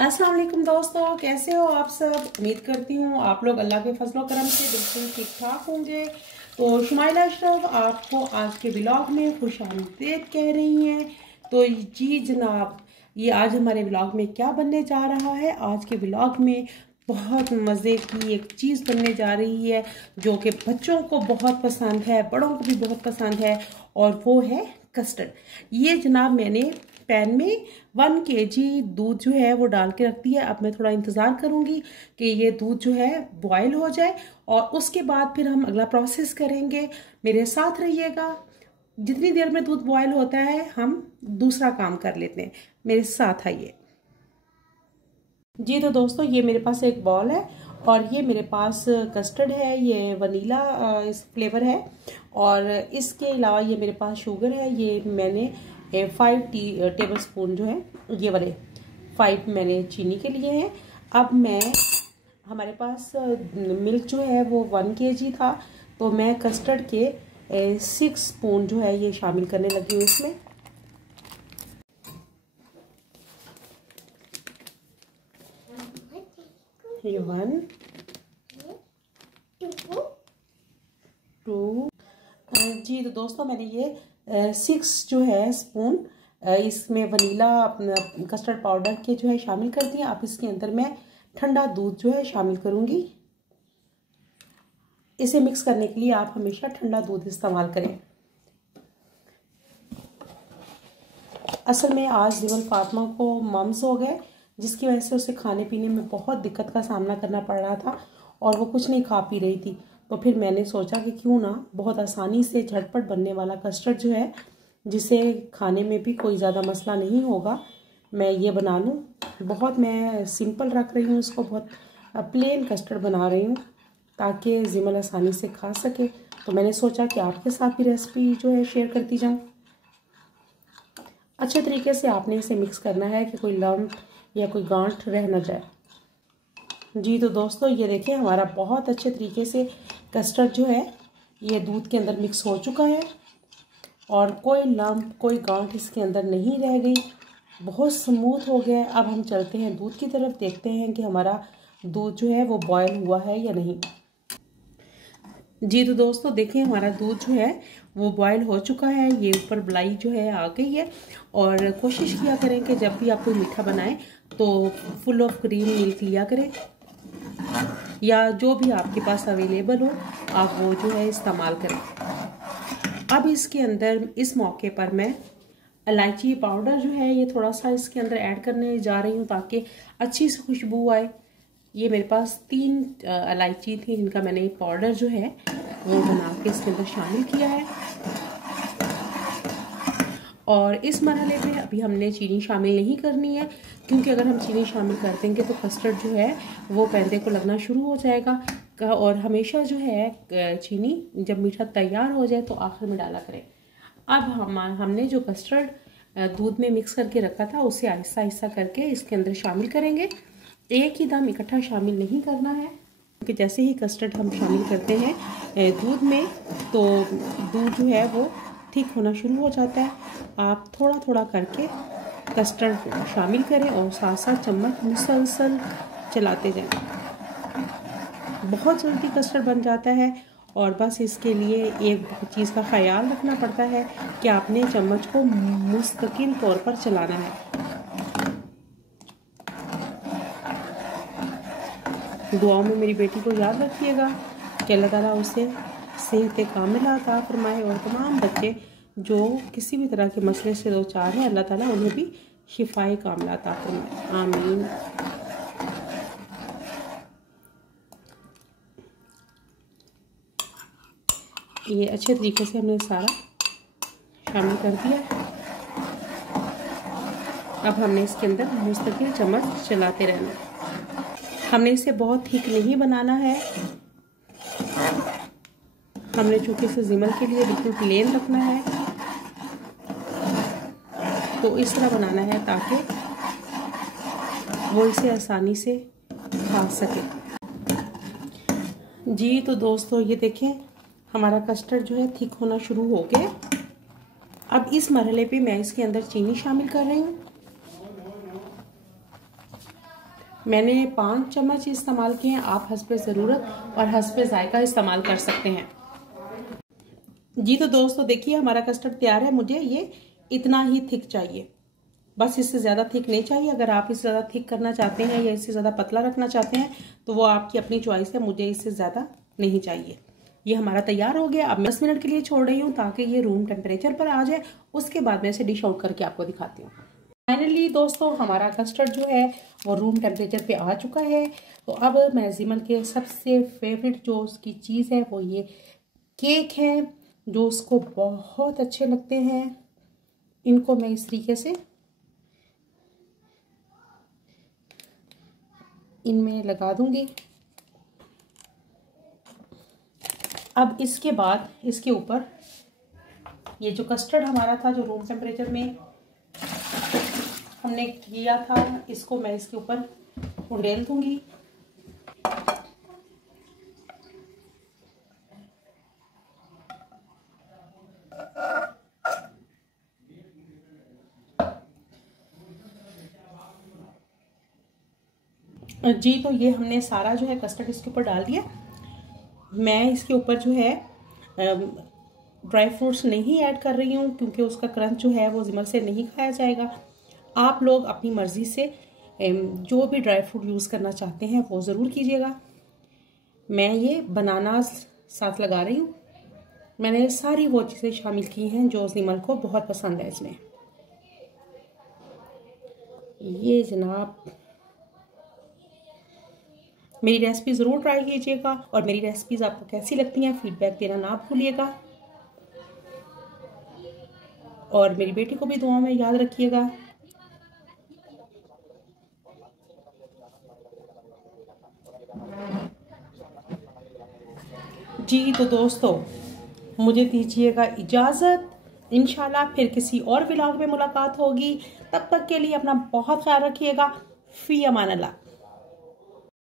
अस्सलाम वालेकुम दोस्तों, कैसे हो आप सब। उम्मीद करती हूँ आप लोग अल्लाह के फजलो करम से बिल्कुल ठीक ठाक होंगे। तो शुमाइला अशरफ आपको आज के व्लॉग में खुशामदीद कह रही हैं। तो जी जनाब, ये आज हमारे व्लॉग में क्या बनने जा रहा है। आज के व्लॉग में बहुत मज़े की एक चीज़ बनने जा रही है जो कि बच्चों को बहुत पसंद है, बड़ों को भी बहुत पसंद है, और वो है कस्टर्ड। ये जनाब मैंने पैन में 1 kg दूध जो है वो डाल के रख दिया। अब मैं थोड़ा इंतज़ार करूँगी कि ये दूध जो है बॉयल हो जाए और उसके बाद फिर हम अगला प्रोसेस करेंगे। मेरे साथ रहिएगा। जितनी देर में दूध बॉयल होता है हम दूसरा काम कर लेते हैं। मेरे साथ आइए जी। तो दोस्तों, ये मेरे पास एक बॉल है और ये मेरे पास कस्टर्ड है। ये वनीला इस फ्लेवर है और इसके अलावा ये मेरे पास शुगर है। ये मैंने 5 टेबल स्पून जो है ये वाले 5 मैंने चीनी के लिए हैं। अब हमारे पास मिल्क जो है वो 1 kg था, तो मैं कस्टर्ड के 6 स्पून जो है ये शामिल करने लगी हूँ इसमें। ये 1 2 जी। तो दोस्तों, मैंने ये 6 जो है स्पून इसमें वनीला कस्टर्ड पाउडर के जो है शामिल कर दिए। अब इसके अंदर मैं ठंडा दूध जो है शामिल करूंगी। इसे मिक्स करने के लिए आप हमेशा ठंडा दूध इस्तेमाल करें। असल में आज जिमल फातिमा को मम्स हो गए, जिसकी वजह से उसे खाने पीने में बहुत दिक्कत का सामना करना पड़ रहा था और वो कुछ नहीं खा पी रही थी। तो फिर मैंने सोचा कि क्यों ना बहुत आसानी से झटपट बनने वाला कस्टर्ड जो है, जिसे खाने में भी कोई ज़्यादा मसला नहीं होगा, मैं ये बना लूँ। बहुत मैं सिंपल रख रही हूँ इसको, बहुत प्लेन कस्टर्ड बना रही हूँ ताकि जिमल आसानी से खा सके। तो मैंने सोचा कि आपके साथ भी रेसिपी जो है शेयर करती जाऊँ। अच्छे तरीके से आपने इसे मिक्स करना है कि कोई लम्प या कोई गांठ रह ना जाए। जी। तो दोस्तों, ये देखिए हमारा बहुत अच्छे तरीके से कस्टर्ड जो है ये दूध के अंदर मिक्स हो चुका है और कोई लम्प कोई गांठ इसके अंदर नहीं रह गई। बहुत स्मूथ हो गया है। अब हम चलते हैं दूध की तरफ, देखते हैं कि हमारा दूध जो है वो बॉयल हुआ है या नहीं। जी। तो दोस्तों, देखिए हमारा दूध जो है वो बॉयल हो चुका है। ये ऊपर मलाई जो है आ गई है। और कोशिश किया करें कि जब भी आप कोई मीठा बनाएं तो फुल ऑफ क्रीम मिल्क लिया करें, या जो भी आपके पास अवेलेबल हो आप वो जो है इस्तेमाल करें। अब इसके अंदर इस मौके पर मैं इलायची पाउडर जो है ये थोड़ा सा इसके अंदर ऐड करने जा रही हूँ ताकि अच्छी सी खुशबू आए। ये मेरे पास 3 इलायची थी जिनका मैंने पाउडर जो है वो बना के इसके अंदर शामिल किया है। और इस मरहले में अभी हमने चीनी शामिल नहीं करनी है, क्योंकि अगर हम चीनी शामिल कर देंगे तो कस्टर्ड जो है वो पैंदे को लगना शुरू हो जाएगा। और हमेशा जो है चीनी जब मीठा तैयार हो जाए तो आखिर में डाला करें। अब हमने जो कस्टर्ड दूध में मिक्स करके रखा था उसे आहिस्ता आहिस्ता करके इसके अंदर शामिल करेंगे। एक ही दम इकट्ठा शामिल नहीं करना है, क्योंकि जैसे ही कस्टर्ड हम शामिल करते हैं दूध में तो दूध जो है वो थिक होना शुरू हो जाता है। आप थोड़ा थोड़ा करके कस्टर्ड शामिल करें और साथ साथ चम्मच मुसलसल चलाते जाएं। बहुत जल्दी कस्टर्ड बन जाता है और बस इसके लिए एक चीज़ का ख्याल रखना पड़ता है कि आपने चम्मच को मुस्तकिल तौर पर चलाना है। दुआओं में मेरी बेटी को याद रखिएगा कि अल्लाह ताला उसे सेहत कामिला अता फरमाए और तमाम बच्चे जो किसी भी तरह के मसले से दो चार हैं, अल्लाह ताला उन्हें भी शिफाए कामिला अता फरमाए। आमीन। ये अच्छे तरीके से हमने सारा शामिल कर दिया। अब हमने इसके अंदर मुस्तकिल चम्मच चलाते रहना। हमने इसे बहुत थिक नहीं बनाना है, हमने चूंकि इसे जिमल के लिए बिल्कुल प्लेन रखना है, तो इस तरह बनाना है ताकि वो इसे आसानी से खा सके। जी। तो दोस्तों, ये देखें हमारा कस्टर्ड जो है थिक होना शुरू हो गया। अब इस मरहले पे मैं इसके अंदर चीनी शामिल कर रही हूँ। मैंने 5 चम्मच इस्तेमाल किए हैं। आप हस्बे ज़रूरत और हस्बे जायका इस्तेमाल कर सकते हैं। जी तो दोस्तों देखिए हमारा कस्टर्ड तैयार है। मुझे ये इतना ही थिक चाहिए, बस इससे ज़्यादा थिक नहीं चाहिए। अगर आप इससे ज़्यादा थिक करना चाहते हैं या इससे ज़्यादा पतला रखना चाहते हैं तो वो आपकी अपनी चॉइस है। मुझे इससे ज़्यादा नहीं चाहिए। ये हमारा तैयार हो गया। अब 10 मिनट के लिए छोड़ रही हूँ ताकि ये रूम टेम्परेचर पर आ जाए। उसके बाद मैं इसे डिश आउट करके आपको दिखाती हूँ। फाइनली दोस्तों हमारा कस्टर्ड जो है वो रूम टेम्परेचर पे आ चुका है। तो अब मैं जीमन के सबसे फेवरेट जो उसकी चीज़ है वो ये केक है, जो उसको बहुत अच्छे लगते हैं। इनको मैं इस तरीके से इनमें लगा दूंगी। अब इसके बाद इसके ऊपर ये जो कस्टर्ड हमारा था जो रूम टेम्परेचर में हमने किया था, इसको मैं इसके ऊपर उंडेल दूंगी। जी तो ये हमने सारा जो है कस्टर्ड इसके ऊपर डाल दिया। मैं इसके ऊपर जो है ड्राई फ्रूट्स नहीं ऐड कर रही हूँ क्योंकि उसका क्रंच जो है वो जिमल से नहीं खाया जाएगा। आप लोग अपनी मर्ज़ी से जो भी ड्राई फ्रूट यूज़ करना चाहते हैं वो ज़रूर कीजिएगा। मैं ये बनाना साथ लगा रही हूँ। मैंने सारी वो चीज़ें शामिल की हैं जो जिमल को बहुत पसंद है इसमें। ये जनाब मेरी रेसिपी ज़रूर ट्राई कीजिएगा और मेरी रेसिपीज़ आपको कैसी लगती हैं फीडबैक देना ना भूलिएगा। और मेरी बेटी को भी दुआओं में याद रखिएगा। जी तो दोस्तों मुझे दीजिएगा इजाज़त। इंशाल्लाह फिर किसी और व्लॉग में मुलाकात होगी। तब तक के लिए अपना बहुत ख्याल रखिएगा। फ़ी अमान अल्लाह।